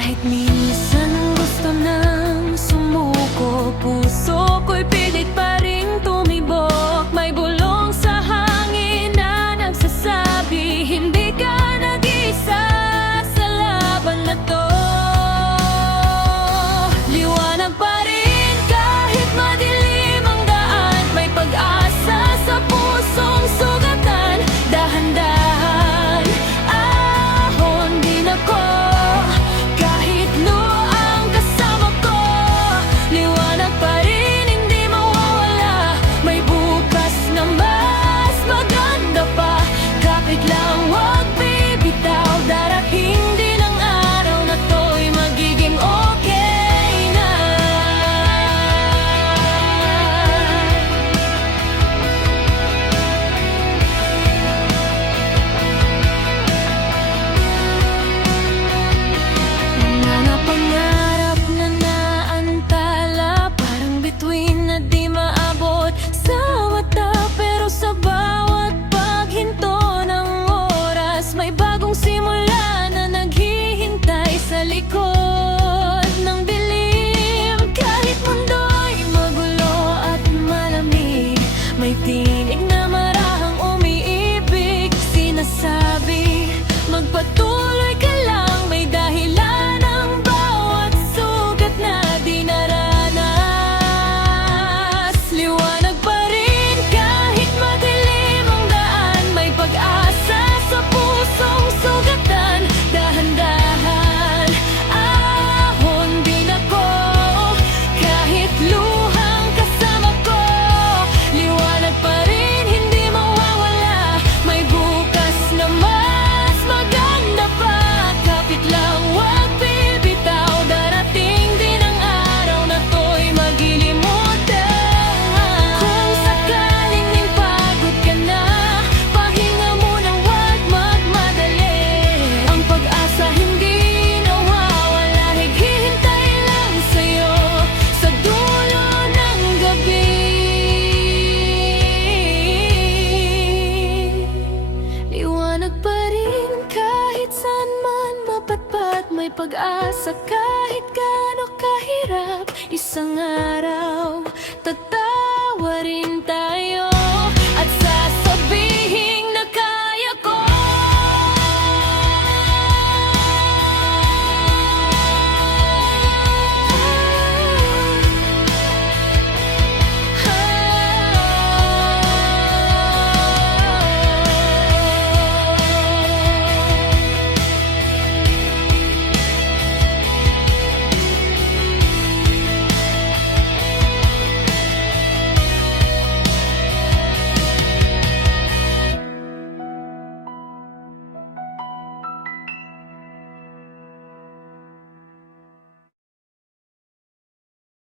Kahit minsan gusto nang sumuko, puso ko'y pilit pa ring tumibok. May bulong sa hangin na nagsasabi, hindi ka nag-isa sa laban na to. Liwanag pa rin kahit madilim ang daan, may pag-asa sa pusong sugatan. Dahan-dahan, ahon din ako, kahit luang kasama ko. Liwanag pa rin, hindi mawawala, may bukas na mas maganda pa. Kapit lang, huwag bibitaw, darating din ang araw na to'y magiging okay na. Mga pangarap na naantala, parang bituin na di maabot sa mata. Pero sa bawat paghinto ng oras, may bagong simula na naghihintay sa likod ng dilim. Kahit mundo'y magulo at malamig, may tinig na marahang umiibig. Sinasabi, magpatuloy ka lang, may dahilan ang bawat sugat na dinaranas. Liwanag pa rin kahit madilim ang daan, may pag-asa sa pusong sugatan. Dahan-dahan, ahon din ako, kahit luhang kasama ko. Liwanag pa rin, hindi mawawala, may bukas na mas maganda pa. Kapit lang, huwag bibitaw, darating din ang araw na to'y magilimutan. Kung sakaling pagod ka na, pahinga muna, huwag magmadali. Ang pag-asa hindi nawawala, highihintay lang sa'yo sa dulo ng gabi. Liwanag pa rin kahit saan man mapatpat, may pag-asa kahit gaano kahirap. Isang araw